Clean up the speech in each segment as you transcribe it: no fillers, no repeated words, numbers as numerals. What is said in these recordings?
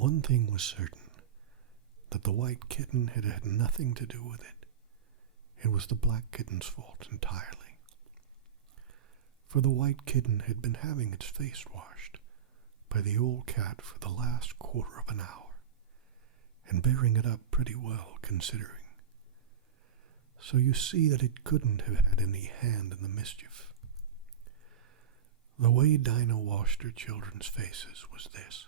One thing was certain, that the white kitten had had nothing to do with it. It was the black kitten's fault entirely. For the white kitten had been having its face washed by the old cat for the last quarter of an hour, and bearing it up pretty well considering. So you see that it couldn't have had any hand in the mischief. The way Dinah washed her children's faces was this.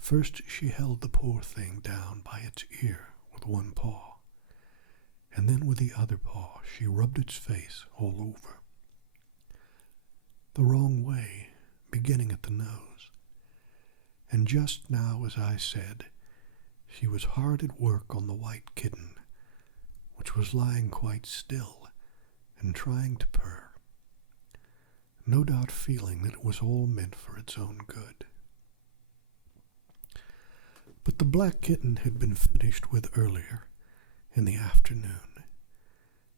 First she held the poor thing down by its ear with one paw, and then with the other paw she rubbed its face all over. The wrong way, beginning at the nose. And just now, as I said, she was hard at work on the white kitten, which was lying quite still and trying to purr, no doubt feeling that it was all meant for its own good. But the black kitten had been finished with earlier in the afternoon,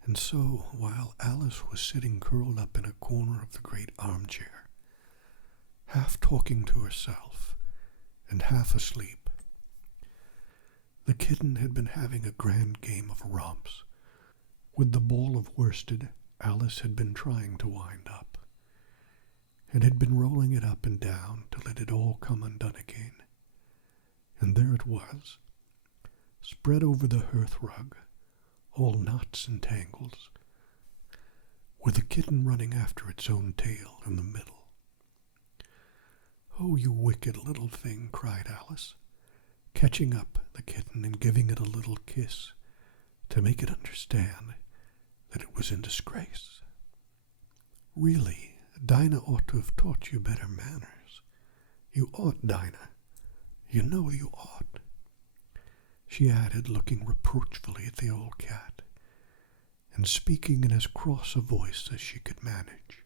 and so while Alice was sitting curled up in a corner of the great armchair, half talking to herself and half asleep, the kitten had been having a grand game of romps with the ball of worsted Alice had been trying to wind up, and had been rolling it up and down till it had all come undone again. And there it was, spread over the hearth-rug, all knots and tangles, with the kitten running after its own tail in the middle. "Oh, you wicked little thing," cried Alice, catching up the kitten and giving it a little kiss to make it understand that it was in disgrace. "Really, Dinah ought to have taught you better manners. You ought, Dinah. You know you ought," she added, looking reproachfully at the old cat, and speaking in as cross a voice as she could manage.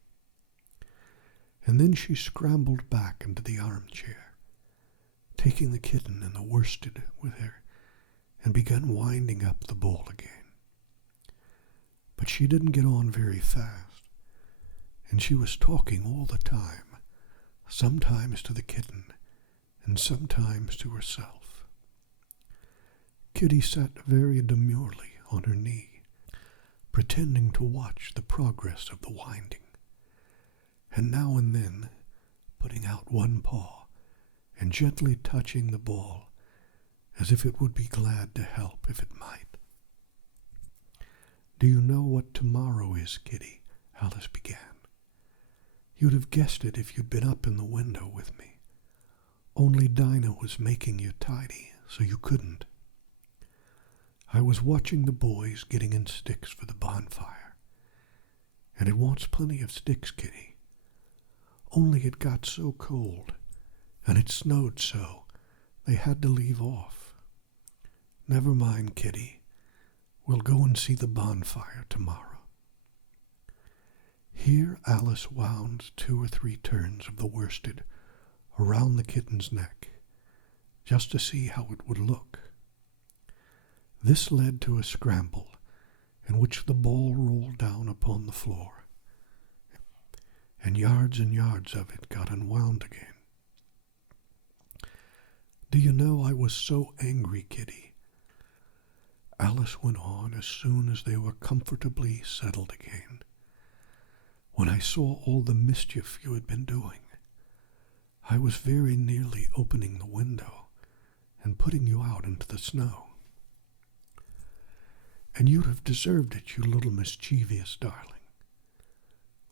And then she scrambled back into the armchair, taking the kitten and the worsted with her, and began winding up the ball again. But she didn't get on very fast, and she was talking all the time, sometimes to the kitten, and sometimes to herself. Kitty sat very demurely on her knee, pretending to watch the progress of the winding, and now and then putting out one paw and gently touching the ball as if it would be glad to help if it might. "Do you know what tomorrow is, Kitty?" Alice began. "You'd have guessed it if you'd been up in the window with me. Only Dinah was making you tidy, so you couldn't. I was watching the boys getting in sticks for the bonfire, and it wants plenty of sticks, Kitty. Only it got so cold, and it snowed so, they had to leave off. Never mind, Kitty. We'll go and see the bonfire tomorrow." Here Alice wound 2 or 3 turns of the worsted around the kitten's neck, just to see how it would look. This led to a scramble, in which the ball rolled down upon the floor, and yards of it got unwound again. "Do you know, I was so angry, Kitty," Alice went on as soon as they were comfortably settled again, "when I saw all the mischief you had been doing. I was very nearly opening the window and putting you out into the snow. And you'd have deserved it, you little mischievous darling.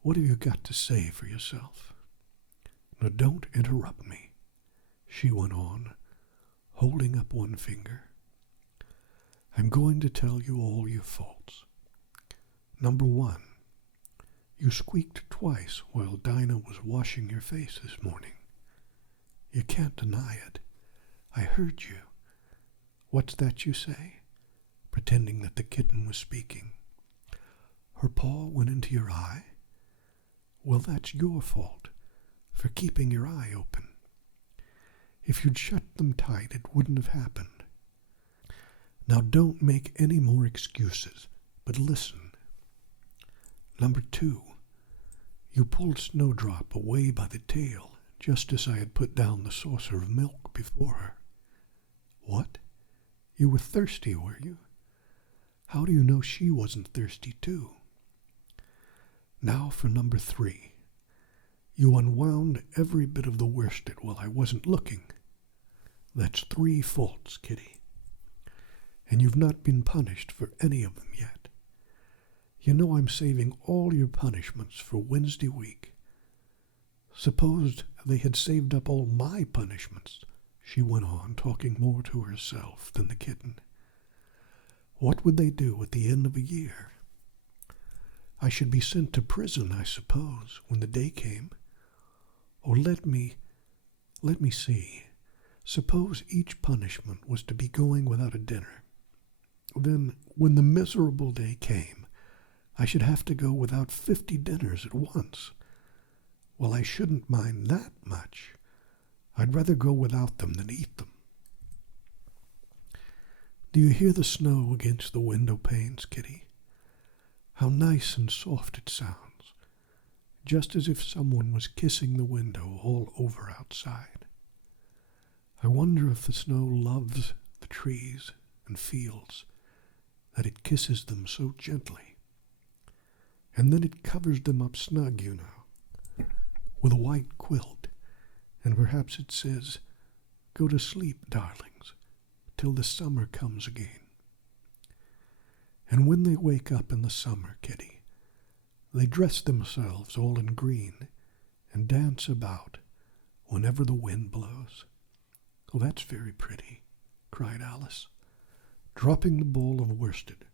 What have you got to say for yourself? Now don't interrupt me," she went on, holding up one finger. "I'm going to tell you all your faults. Number 1, you squeaked twice while Dinah was washing your face this morning. You can't deny it. I heard you. What's that you say?" Pretending that the kitten was speaking. "Her paw went into your eye? Well, that's your fault, for keeping your eye open. If you'd shut them tight, it wouldn't have happened. Now don't make any more excuses, but listen. Number 2, you pulled Snowdrop away by the tail just as I had put down the saucer of milk before her. "What? You were thirsty, were you? How do you know she wasn't thirsty too?" "Now for number 3. You unwound every bit of the worsted while I wasn't looking. That's 3 faults, Kitty. And you've not been punished for any of them yet. You know I'm saving all your punishments for Wednesday week. Suppose they had saved up all my punishments," she went on, talking more to herself than the kitten. "What would they do at the end of a year? I should be sent to prison, I suppose, when the day came. Or let me see. Suppose each punishment was to be going without a dinner. Then, when the miserable day came, I should have to go without 50 dinners at once. Well, I shouldn't mind that much. I'd rather go without them than eat them. Do you hear the snow against the window panes, Kitty? How nice and soft it sounds, just as if someone was kissing the window all over outside. I wonder if the snow loves the trees and fields, that it kisses them so gently. And then it covers them up snug, you know, with a white quilt, and perhaps it says, 'Go to sleep, darlings, till the summer comes again.' And when they wake up in the summer, Kitty, they dress themselves all in green and dance about whenever the wind blows." "Oh, that's very pretty," cried Alice, dropping the bowl of worsted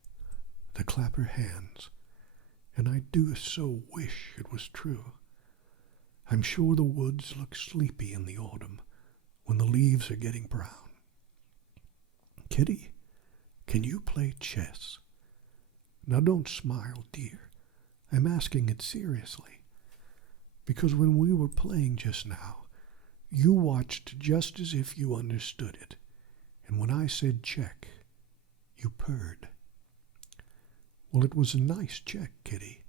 to clap her hands. "And I do so wish it was true. I'm sure the woods look sleepy in the autumn when the leaves are getting brown. Kitty, can you play chess? Now don't smile, dear. I'm asking it seriously. Because when we were playing just now, you watched just as if you understood it. And when I said check, you purred. Well, it was a nice check, Kitty.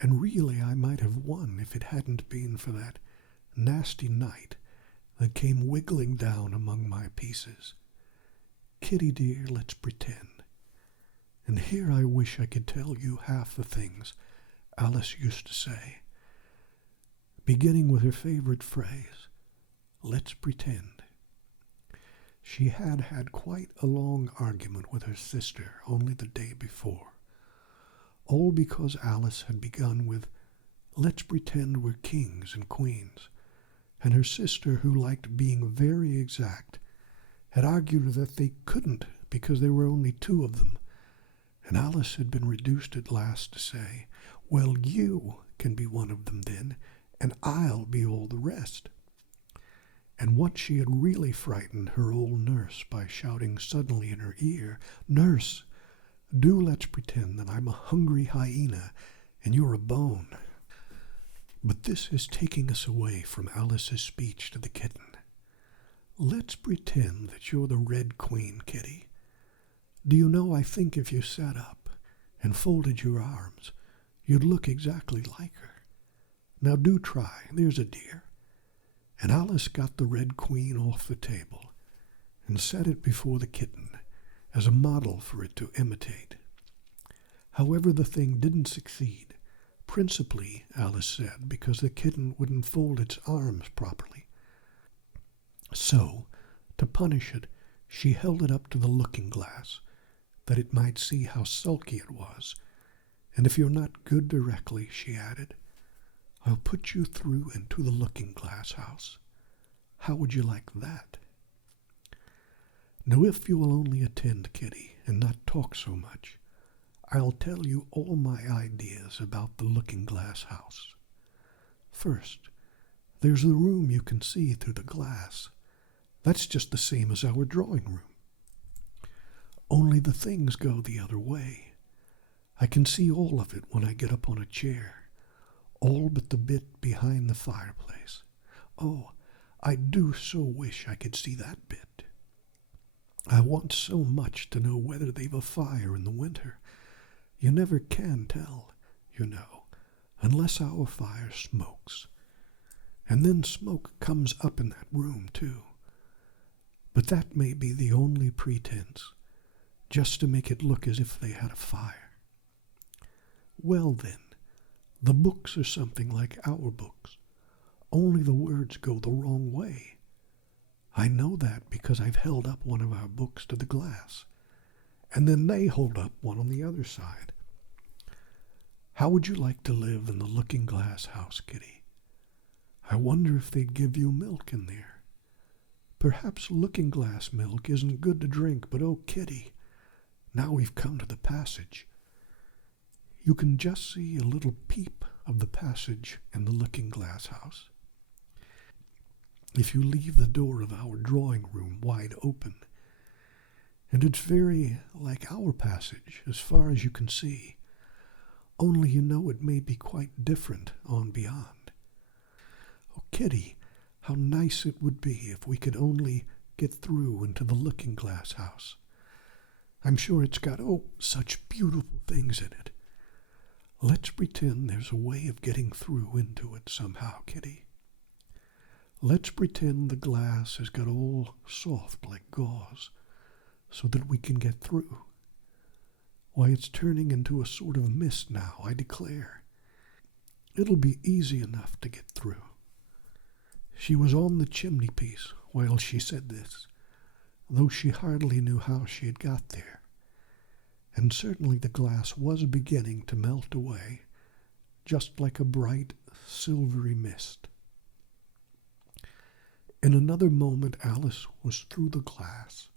And really I might have won if it hadn't been for that nasty knight that came wiggling down among my pieces. Kitty, dear, let's pretend. And here I wish I could tell you half the things Alice used to say, beginning with her favorite phrase, let's pretend. She had had quite a long argument with her sister only the day before, all because Alice had begun with, let's pretend we're kings and queens, and her sister, who liked being very exact, had argued that they couldn't because there were only 2 of them, and Alice had been reduced at last to say, well, you can be one of them then, and I'll be all the rest. And what she had really frightened her old nurse by shouting suddenly in her ear, Nurse, do let's pretend that I'm a hungry hyena and you're a bone. But this is taking us away from Alice's speech to the kitten. Let's pretend that you're the Red Queen, Kitty. Do you know, I think if you sat up and folded your arms, you'd look exactly like her. Now do try, there's a dear. And Alice got the Red Queen off the table and set it before the kitten as a model for it to imitate. However, the thing didn't succeed, principally, Alice said, because the kitten wouldn't fold its arms properly. So, to punish it, she held it up to the looking-glass, that it might see how sulky it was. And if you're not good directly, she added, I'll put you through into the looking-glass house. How would you like that? Now, if you will only attend, Kitty, and not talk so much, I'll tell you all my ideas about the looking-glass house. First, there's the room you can see through the glass. That's just the same as our drawing room. Only the things go the other way. I can see all of it when I get up on a chair, all but the bit behind the fireplace. Oh, I do so wish I could see that bit. I want so much to know whether they've a fire in the winter. You never can tell, you know, unless our fire smokes. And then smoke comes up in that room, too. But that may be the only pretense, just to make it look as if they had a fire. Well then, the books are something like our books, only the words go the wrong way. I know that because I've held up one of our books to the glass, and then they hold up one on the other side. How would you like to live in the looking-glass house, Kitty? I wonder if they'd give you milk in there. Perhaps looking-glass milk isn't good to drink, but oh, Kitty, now we've come to the passage. You can just see a little peep of the passage in the looking-glass house. If you leave the door of our drawing room wide open, and it's very like our passage as far as you can see, only you know it may be quite different on beyond. Oh, Kitty, how nice it would be if we could only get through into the looking-glass house. I'm sure it's got, such beautiful things in it. Let's pretend there's a way of getting through into it somehow, Kitty. Let's pretend the glass has got all soft like gauze, so that we can get through. Why, it's turning into a sort of mist now, I declare. It'll be easy enough to get through. She was on the chimney-piece while she said this, though she hardly knew how she had got there. And certainly the glass was beginning to melt away, just like a bright, silvery mist. In another moment Alice was through the glass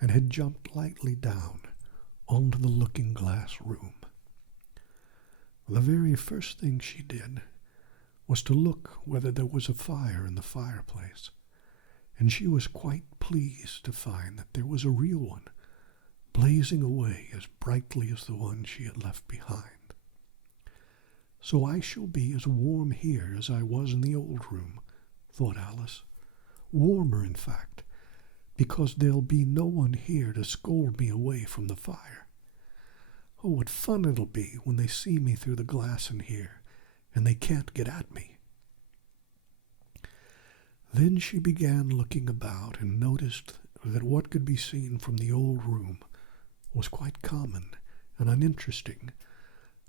and had jumped lightly down onto the looking-glass room. The very first thing she did was to look whether there was a fire in the fireplace, and she was quite pleased to find that there was a real one, blazing away as brightly as the one she had left behind. So I shall be as warm here as I was in the old room, thought Alice. Warmer, in fact, because there'll be no one here to scold me away from the fire. Oh, what fun it'll be when they see me through the glass in here, and they can't get at me. Then she began looking about and noticed that what could be seen from the old room was quite common and uninteresting,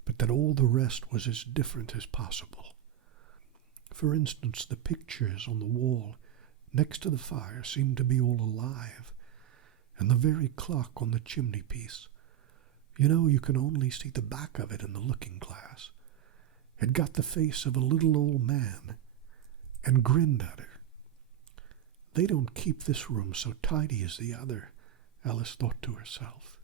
but that all the rest was as different as possible. For instance, the pictures on the wall next to the fire seemed to be all alive, and the very clock on the chimney-piece, you can only see the back of it in the looking-glass, had got the face of a little old man, and grinned at her. They don't keep this room so tidy as the other, Alice thought to herself,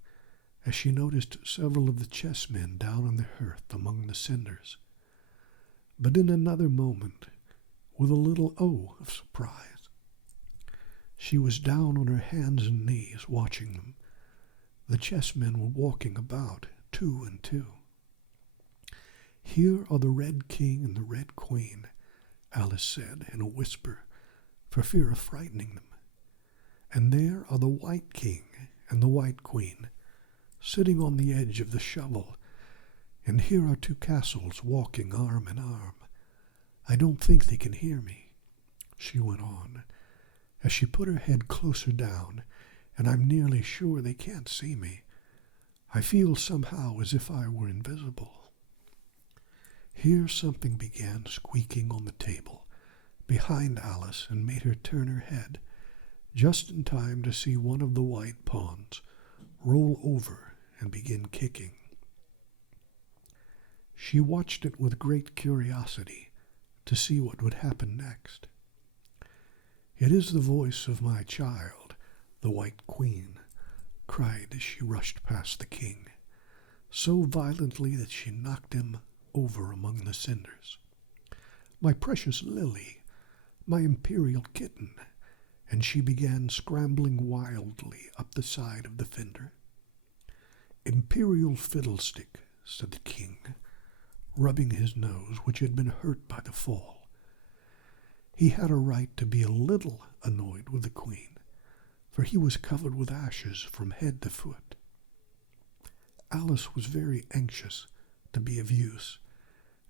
as she noticed several of the chessmen down on the hearth among the cinders. But in another moment, with a little of surprise, she was down on her hands and knees watching them. The chessmen were walking about, 2 and 2. Here are the Red King and the Red Queen, Alice said in a whisper, for fear of frightening them. And there are the White King and the White Queen, sitting on the edge of the shovel, and here are 2 castles walking arm in arm. I don't think they can hear me, she went on, as she put her head closer down, and I'm nearly sure they can't see me. I feel somehow as if I were invisible. Here something began squeaking on the table behind Alice and made her turn her head, just in time to see one of the white pawns roll over and begin kicking. She watched it with great curiosity to see what would happen next. "It is the voice of my child, the White Queen," cried as she rushed past the king, so violently that she knocked him over among the cinders. "My precious Lily, my imperial kitten," and she began scrambling wildly up the side of the fender. "Imperial fiddlestick," said the king, rubbing his nose, which had been hurt by the fall. He had a right to be a little annoyed with the queen, for he was covered with ashes from head to foot. Alice was very anxious to be of use,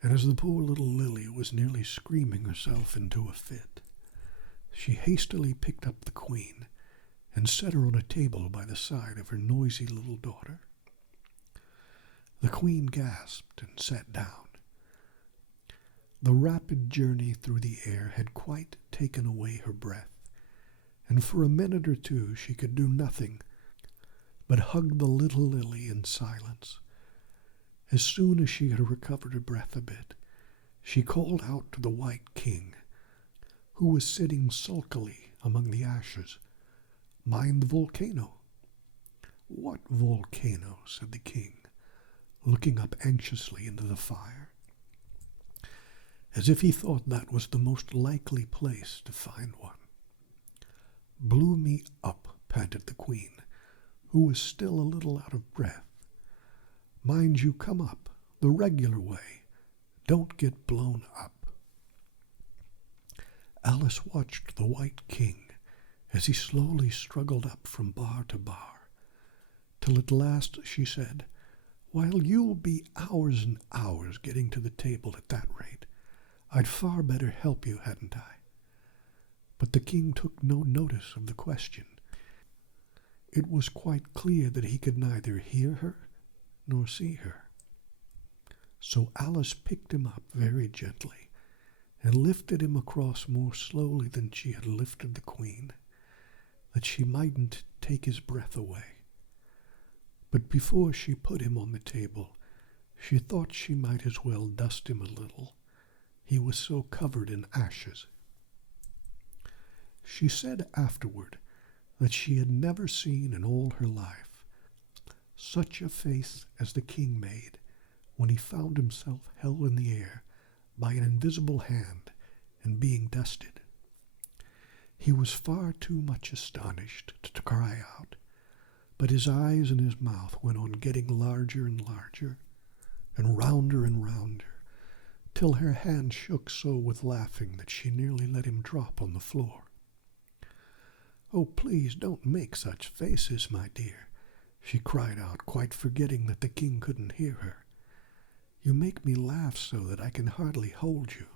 and as the poor little Lily was nearly screaming herself into a fit, she hastily picked up the Queen and set her on a table by the side of her noisy little daughter. The Queen gasped and sat down. The rapid journey through the air had quite taken away her breath, and for a minute or two she could do nothing but hug the little Lily in silence. As soon as she had recovered her breath a bit, she called out to the White King, who was sitting sulkily among the ashes, "Mind the volcano." "What volcano?" said the king, looking up anxiously into the fire, as if he thought that was the most likely place to find one. "Blew me up," panted the Queen, who was still a little out of breath. "Mind you come up, the regular way. Don't get blown up." Alice watched the White King as he slowly struggled up from bar to bar, till at last she said, "While you'll be hours and hours getting to the table at that rate, I'd far better help you, hadn't I?" But the king took no notice of the question. It was quite clear that he could neither hear her nor see her. So Alice picked him up very gently and lifted him across more slowly than she had lifted the Queen, that she mightn't take his breath away. But before she put him on the table, she thought she might as well dust him a little. He was so covered in ashes. She said afterward that she had never seen in all her life such a face as the king made when he found himself held in the air by an invisible hand and being dusted. He was far too much astonished to cry out, but his eyes and his mouth went on getting larger and larger, and rounder, till her hand shook so with laughing that she nearly let him drop on the floor. "Oh, please don't make such faces, my dear," she cried out, quite forgetting that the king couldn't hear her. "You make me laugh so that I can hardly hold you.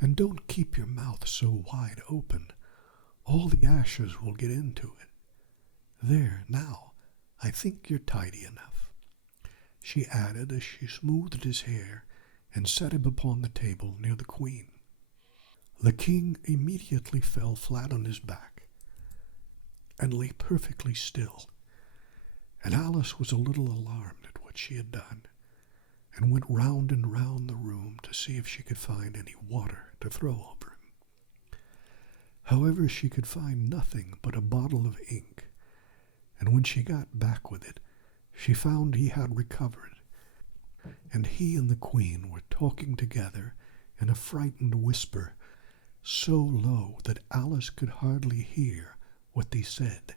And don't keep your mouth so wide open. All the ashes will get into it. There, now, I think you're tidy enough," she added as she smoothed his hair and set him upon the table near the Queen. The king immediately fell flat on his back and lay perfectly still, and Alice was a little alarmed at what she had done, and went round and round the room to see if she could find any water to throw over him. However, she could find nothing but a bottle of ink, and when she got back with it, she found he had recovered, and he and the Queen were talking together in a frightened whisper, so low that Alice could hardly hear what they said.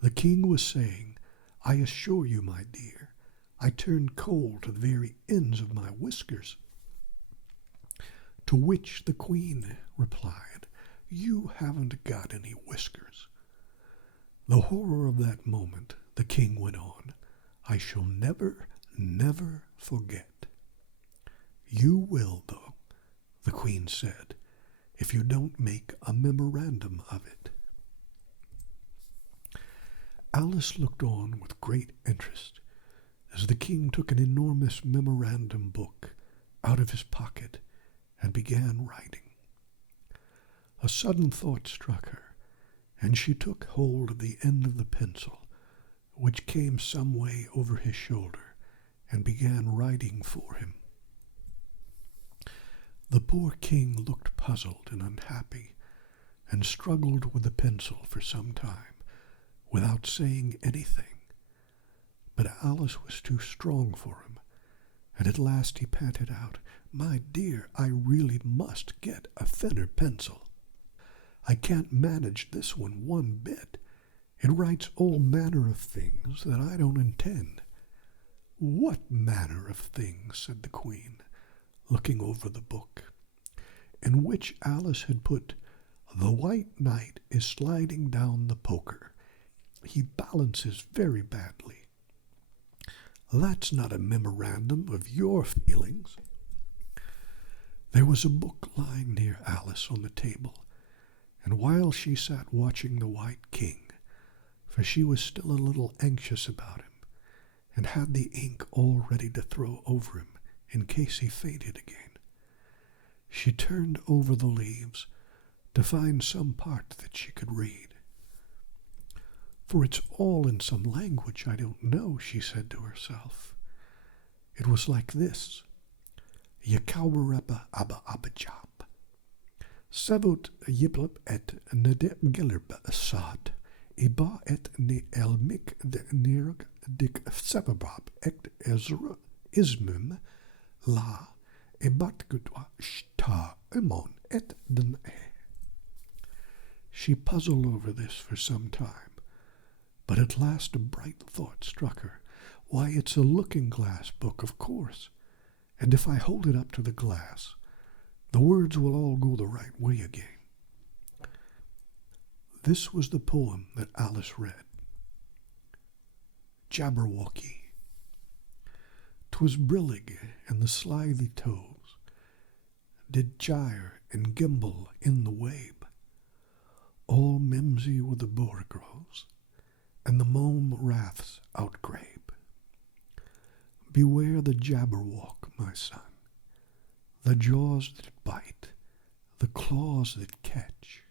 The king was saying, "I assure you, my dear, I turned cold to the very ends of my whiskers." To which the Queen replied, "You haven't got any whiskers." The horror of that moment, the king went on, I shall never, never forget. "You will, though," the Queen said, "if you don't make a memorandum of it." Alice looked on with great interest as the king took an enormous memorandum book out of his pocket and began writing. A sudden thought struck her, and she took hold of the end of the pencil, which came some way over his shoulder, and began writing for him. The poor king looked puzzled and unhappy, and struggled with the pencil for some time, without saying anything. But Alice was too strong for him, and at last he panted out, "My dear, I really must get a thinner pencil. I can't manage this one bit. It writes all manner of things that I don't intend." "What manner of things?" said the Queen, looking over the book, in which Alice had put, "The White Knight is sliding down the poker. He balances very badly. That's not a memorandum of your feelings. There was a book lying near Alice on the table, and while she sat watching the White King, for she was still a little anxious about him, and had the ink all ready to throw over him in case he faded again, she turned over the leaves to find some part that she could read. For it's all in some language I don't know, she said to herself. It was like this. Yakauwereppa abba abajab. Savut yiblip et nede gillerb asad. Iba et ne elmik de nirg dik sebabab et ezra ismum la ebat gudwa shta emon et den e. She puzzled over this for some time, but at last a bright thought struck her. Why, it's a looking-glass book, of course, and if I hold it up to the glass, the words will all go the right way again. This was the poem that Alice read. Jabberwocky. 'Twas brillig, and the slithy toves did gyre and gimble in the wabe. All mimsy were the borogoves, and the mome raths outgrabe. Beware the jabberwock, my son, the jaws that bite, the claws that catch.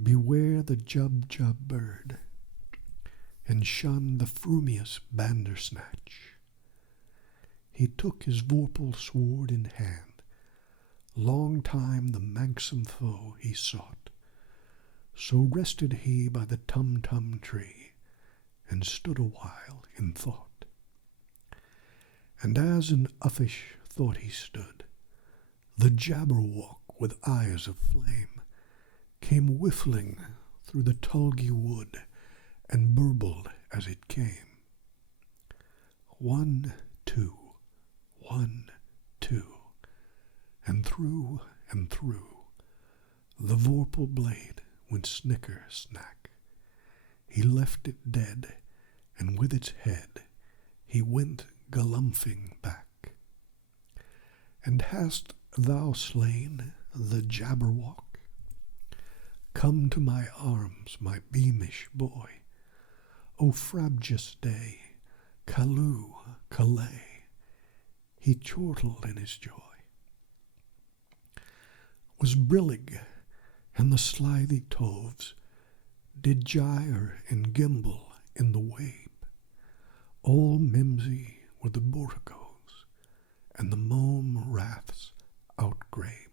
Beware the jub-jub bird, and shun the frumious bandersnatch. He took his vorpal sword in hand, long time the manxome foe he sought. So rested he by the tum-tum tree, and stood a while in thought. And as in uffish thought he stood, the Jabberwock with eyes of flame came whiffling through the tulgey wood, and burbled as it came. 1, 2, 1, 2, and through, the vorpal blade went snicker-snack. He left it dead, and with its head he went galumphing back. And hast thou slain the Jabberwock? Come to my arms, my beamish boy. O frabjous day, Calloo, Calais, he chortled in his joy. Was brillig, and the slithy toves did gyre and gimble in the wabe. All mimsy were the borogoves, and the mome raths outgrabe.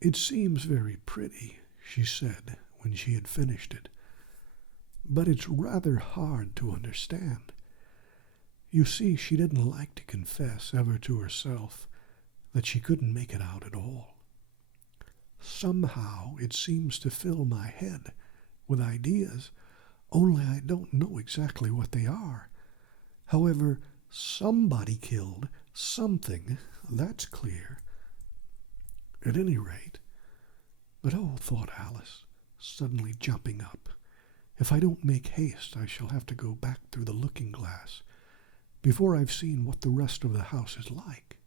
It seems very pretty, she said when she had finished it, but it's rather hard to understand. You see, she didn't like to confess ever to herself that she couldn't make it out at all. Somehow it seems to fill my head with ideas, only I don't know exactly what they are. However, somebody killed something, that's clear. At any rate, but oh, thought Alice, suddenly jumping up, if I don't make haste, I shall have to go back through the looking-glass before I've seen what the rest of the house is like.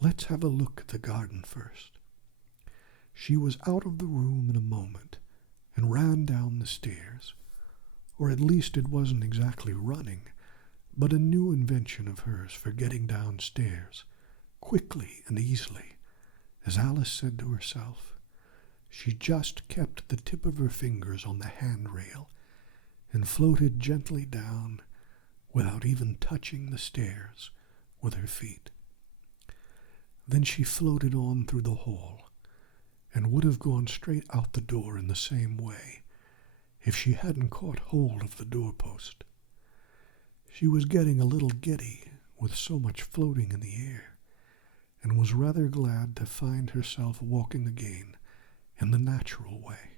Let's have a look at the garden first. She was out of the room in a moment and ran down the stairs, or at least it wasn't exactly running, but a new invention of hers for getting downstairs, quickly and easily. As Alice said to herself, she just kept the tip of her fingers on the handrail and floated gently down without even touching the stairs with her feet. Then she floated on through the hall and would have gone straight out the door in the same way if she hadn't caught hold of the doorpost. She was getting a little giddy with so much floating in the air, and was rather glad to find herself walking again in the natural way.